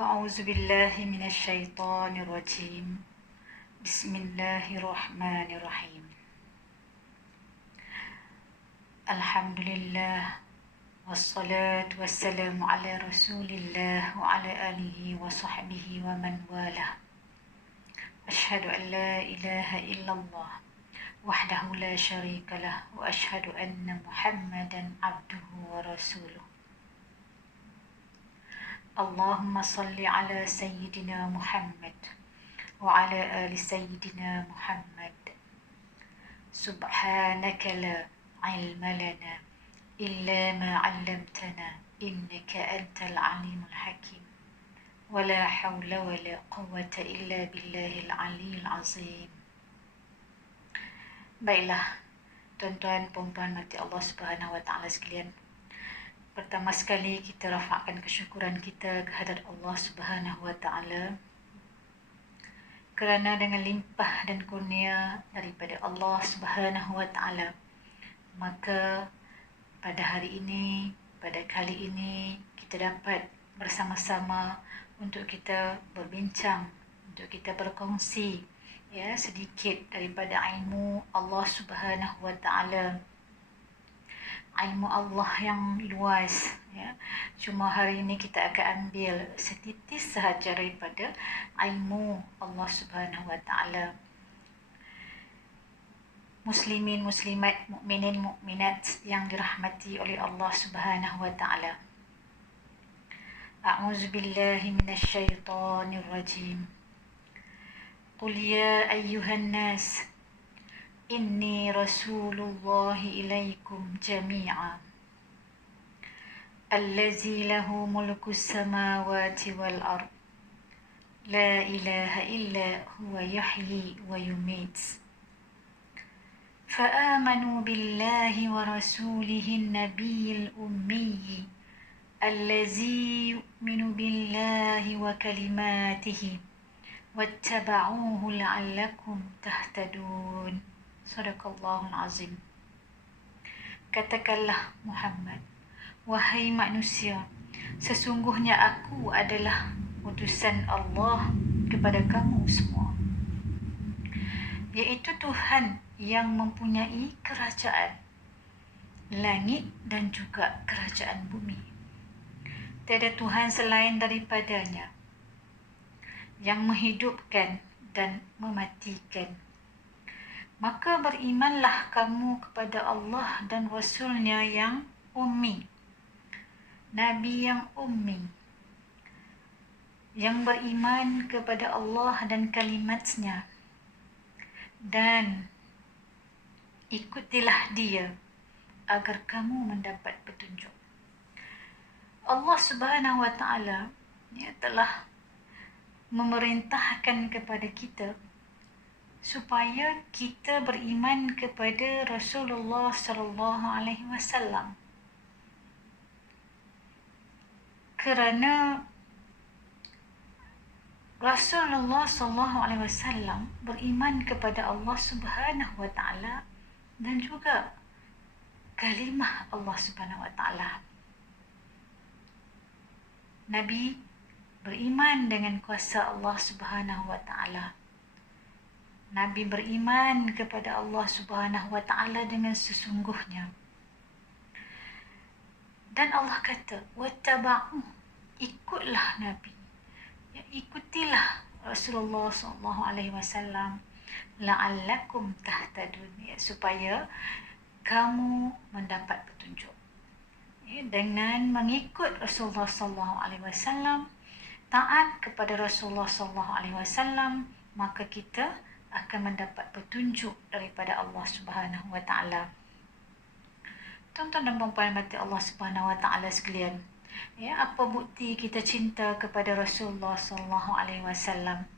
أعوذ بالله من الشيطان الرجيم. بسم الله الرحمن الرحيم. الحمد لله والصلاة والسلام على رسول الله وعلى آله وصحبه ومن والاه. أشهد أن لا إله إلا الله وحده لا شريك له وأشهد أن محمدا عبده ورسوله. اللهم صل على سيدنا محمد وعلى آل سيدنا محمد. سبحانك لا علم لنا إلا ما علمتنا إنك أنت العليم الحكيم ولا حول ولا قوة إلا بالله العلي العظيم. Baiklah, tuan-tuan puan-puan mati Allah Subhanahu wa taala sekalian. Pertama sekali kita rafakkan kesyukuran kita kehadrat Allah Subhanahu wa taala kerana dengan limpah dan kurnia daripada Allah Subhanahu wa taala, maka pada hari ini, pada kali ini kita dapat bersama-sama untuk kita berbincang, untuk kita berkongsi sedikit daripada ilmu Allah Subhanahu wa taala. Ilmu Allah yang luas, Cuma hari ini kita akan ambil setitis sahaja daripada ilmu Allah Subhanahu wa taala. Muslimin, muslimat, mukminin, mukminat yang dirahmati oleh Allah Subhanahu wa taala. A'udzu billahi minasyaitonir rajim. Qul ya ayyuhan nas inni rasulullahi ilaikum jami'a allazi lahu mulku samawati wal ard la ilaha illa huwa yuhyi wa yumit. فآمنوا بالله ورسوله النبي الأمي الذي يؤمن بالله وكلماته واتبعوه لعلكم تهتدون. Sadaqallahul azim. Katakanlah Muhammad, wahai manusia, sesungguhnya aku adalah utusan Allah kepada kamu semua, iaitu Tuhan yang mempunyai kerajaan langit dan juga kerajaan bumi. Tiada Tuhan selain daripadanya yang menghidupkan dan mematikan. Maka berimanlah kamu kepada Allah dan Rasulnya yang ummi, Nabi yang ummi, yang beriman kepada Allah dan kalimatnya, dan ikutilah dia agar kamu mendapat petunjuk. Allah Subhanahu wa taala telah memerintahkan kepada kita supaya kita beriman kepada Rasulullah sallallahu alaihi wasallam, kerana Rasulullah sallallahu alaihi wasallam beriman kepada Allah Subhanahu wa taala dan juga kalimah Allah Subhanahu wa taala. Nabi beriman dengan kuasa Allah Subhanahu wa taala. Nabi beriman kepada Allah Subhanahu wa taala dengan sesungguhnya. Dan Allah kata, wattaba'u, ikutlah Nabi. Ikutilah Rasulullah sallallahu alaihi wasallam la'allakum tahtadun, supaya kamu mendapat petunjuk. Dengan mengikut Rasulullah sallallahu alaihi wasallam, taat kepada Rasulullah sallallahu alaihi wasallam, maka kita akan mendapat petunjuk daripada Allah Subhanahu wa taala. Tuan-tuan dan puan-puan mati Allah Subhanahu wa taala sekalian, apa bukti kita cinta kepada Rasulullah sallallahu alaihi wasallam?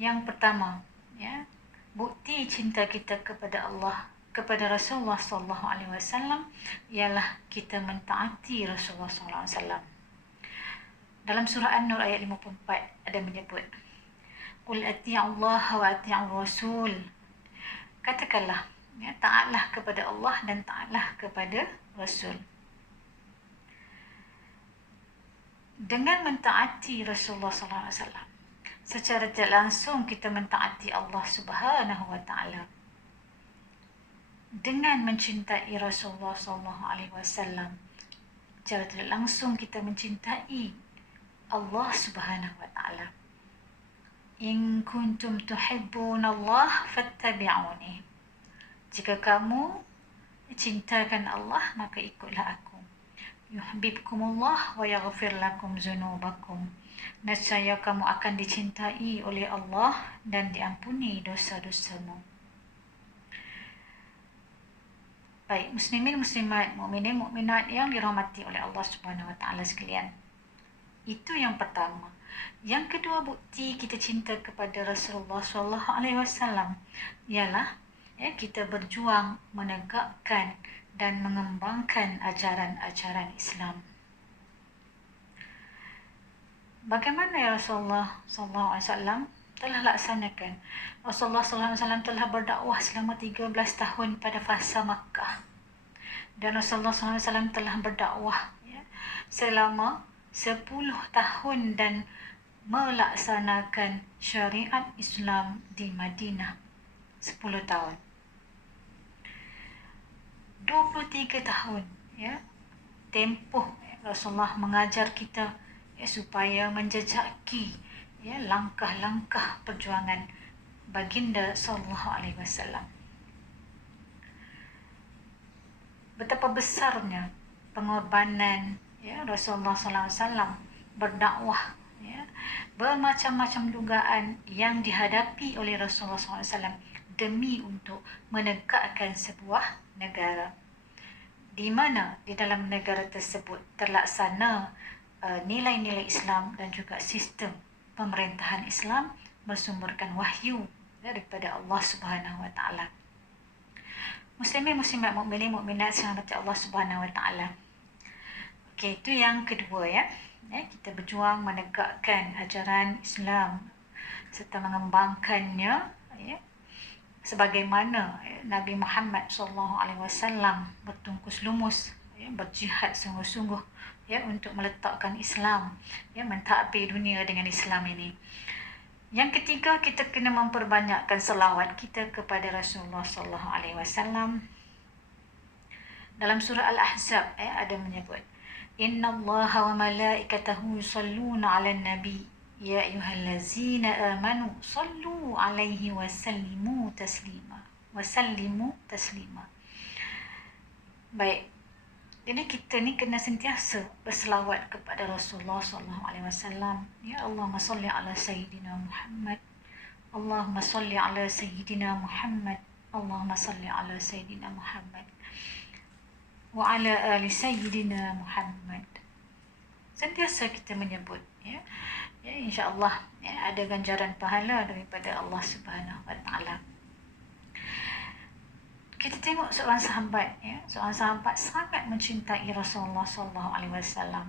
Yang pertama, bukti cinta kita kepada Allah, kepada Rasulullah sallallahu alaihi wasallam ialah kita mentaati Rasulullah sallallahu alaihi wasallam. Dalam surah An-Nur ayat 54 ada menyebut, Qul ati'ullaha wa ati'ur rasul. Katakanlah, taatlah kepada Allah dan taatlah kepada Rasul. Dengan mentaati Rasulullah sallallahu alaihi wasallam, secara tidak langsung kita mentaati Allah Subhanahu wa taala. Dengan mencintai Rasulullah sallallahu alaihi wasallam, secara tidak langsung kita mencintai Allah Subhanahu wa taala. In kuntum tuhibbunallah fattabi'uni. Jika kamu cintakan Allah, maka ikutlah aku. Yuhibbukumullah wa yaghfir lakum dzunubakum. Nescaya kamu akan dicintai oleh Allah dan diampuni dosa-dosamu. Baik, muslimin muslimat, mukminin mukminat yang dirahmati oleh Allah Subhanahu wa taala sekalian. Itu yang pertama. Yang kedua, bukti kita cinta kepada Rasulullah sallallahu alaihi wasallam ialah kita berjuang menegakkan dan mengembangkan ajaran-ajaran Islam. Bagaimana ya Rasulullah sallallahu alaihi wasallam telah laksanakan? Rasulullah sallallahu alaihi wasallam telah berdakwah selama 13 tahun pada fasa Makkah. Dan Rasulullah sallallahu alaihi wasallam telah berdakwah selama 10 tahun dan melaksanakan syariat Islam di Madinah 10 tahun. 23 tahun tempoh Rasulullah mengajar kita supaya menjejaki langkah-langkah perjuangan baginda sallallahu alaihi wasallam. Betapa besarnya pengorbanan Rasulullah sallallahu alaihi wasallam berdakwah, bermacam-macam dugaan yang dihadapi oleh Rasulullah sallallahu alaihi wasallam demi untuk menegakkan sebuah negara, di mana di dalam negara tersebut terlaksana nilai-nilai Islam dan juga sistem pemerintahan Islam bersumberkan wahyu daripada Allah Subhanahu wa taala. Muslimin muslimat, mukminin mukminat yang dirahmati Allah Subhanahu wa taala. Okey, itu yang kedua kita berjuang menegakkan ajaran Islam serta mengembangkannya sebagaimana Nabi Muhammad sallallahu alaihi wasallam bertungkus lumus berjihad sungguh-sungguh untuk meletakkan Islam, mentadbir dunia dengan Islam ini. Yang ketiga, kita kena memperbanyakkan selawat kita kepada Rasulullah sallallahu alaihi wasallam. Dalam surah Al-Ahzab ada menyebut, innallaha wa malaikatahu yusalluna 'alan nabi ya ayyuhallazina amanu sallu 'alaihi wa sallimu taslima. Baik, jadi kita ni kena sentiasa berselawat kepada Rasulullah sallallahu alaihi wasallam. Ya Allahumma salli ala sayyidina Muhammad. Allahumma salli ala sayyidina Muhammad. Allahumma salli ala sayyidina Muhammad. Wa ala ali sayyidina Muhammad. Sentiasa kita menyebut insya-Allah ada ganjaran pahala daripada Allah Subhanahu wa taala. Kita tengok seorang sahabat sangat mencintai Rasulullah sallallahu alaihi wasallam.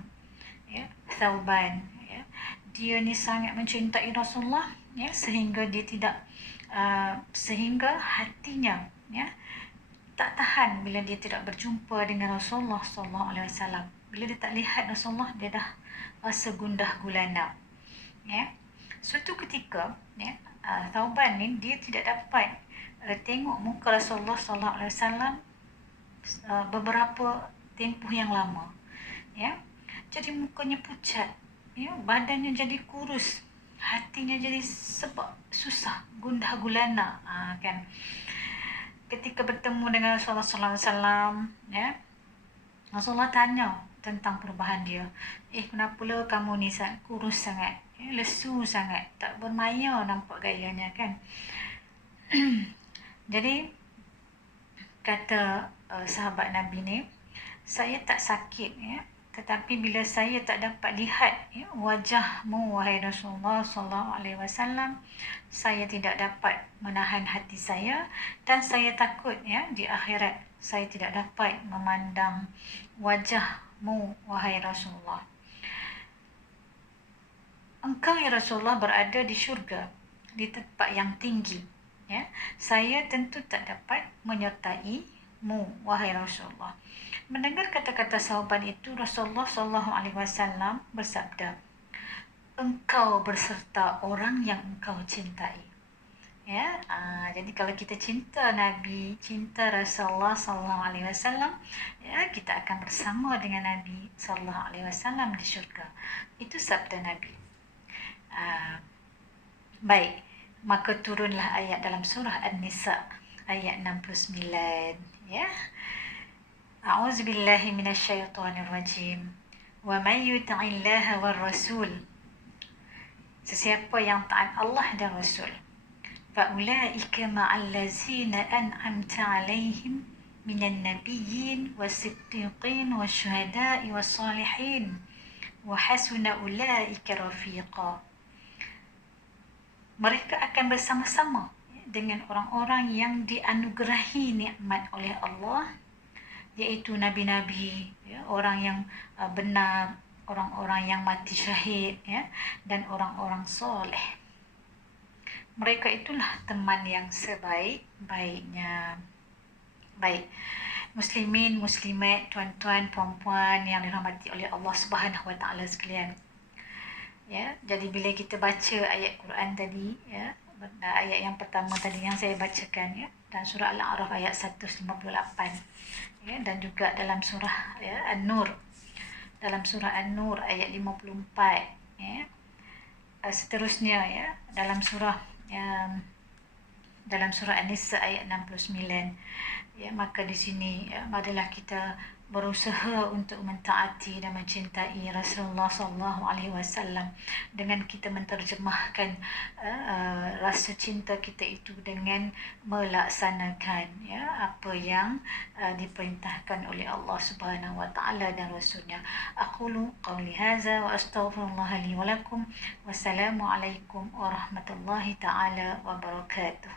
Thauban, dia ni sangat mencintai Rasulullah sehingga dia tidak sehingga hatinya tak tahan bila dia tidak berjumpa dengan Rasulullah sallallahu alaihi wasallam. Bila dia tak lihat Rasulullah, dia dah rasa gundah gulana. Suatu ketika Thauban ni dia tidak dapat tengok muka Rasulullah sallallahu alaihi wasallam beberapa tempoh yang lama. Jadi mukanya pucat, badannya jadi kurus, hatinya jadi sebab susah, gundah gulana, kan. Ketika bertemu dengan Rasulullah sallallahu alaihi wasallam, Rasulullah tanya tentang perubahan dia. Kenapa lah kamu ni kurus sangat, lesu sangat, tak bermaya nampak gayanya, kan. Jadi kata sahabat Nabi ni, saya tak sakit tetapi bila saya tak dapat lihat wajahmu wahai Rasulullah sallallahu alaihi wasallam, saya tidak dapat menahan hati saya dan saya takut di akhirat saya tidak dapat memandang wajahmu wahai Rasulullah. Engkau ya Rasulullah berada di syurga, di tempat yang tinggi. Saya tentu tak dapat menyertai-Mu wahai Rasulullah. Mendengar kata-kata sahabat itu, Rasulullah SAW bersabda, engkau berserta orang yang engkau cintai. Ya, jadi kalau kita cinta Nabi, cinta Rasulullah SAW, ya, kita akan bersama dengan Nabi SAW di syurga. Itu sabda Nabi. Baik, maka turunlah ayat dalam surah An-Nisa ayat 69, ya. A'udzubillahi minasyaitonirrajim. Wa may yuti'illaha war rasul. Sesiapa yang taat Allah dan Rasul, fa'ulaika ma'al ladzina an'amta 'alaihim minan nabiyyin was-siddiqin wasyuhada'i was-salihin wa hasuna ulaika rafiqa. Mereka akan bersama-sama dengan orang-orang yang dianugerahi nikmat oleh Allah, iaitu nabi-nabi, ya, orang yang benar, orang-orang yang mati syahid, ya, dan orang-orang soleh. Mereka itulah teman yang sebaik-baiknya. Baik, muslimin, muslimat, tuan-tuan, puan-puan yang dirahmati oleh Allah Subhanahu Wa Taala sekalian. Ya, jadi bila kita baca ayat Quran tadi, ya, ayat yang pertama tadi yang saya bacakan, ya, dan surah Al-A'raf ayat 158, ya, dan juga dalam surah, ya, An-Nur, dalam surah An-Nur ayat 54, ya, seterusnya, ya, dalam surah An-Nisa ayat 69, ya, maka di sini, ya, marilah kita berusaha untuk mentaati dan mencintai Rasulullah SAW dengan kita menterjemahkan rasa cinta kita itu dengan melaksanakan, ya, apa yang diperintahkan oleh Allah Subhanahu Wa Taala dan Rasulnya. Aqulu qawli hadza wa astaghfirullah li wa lakum. Wassalamualaikum warahmatullahi taala wabarakatuh.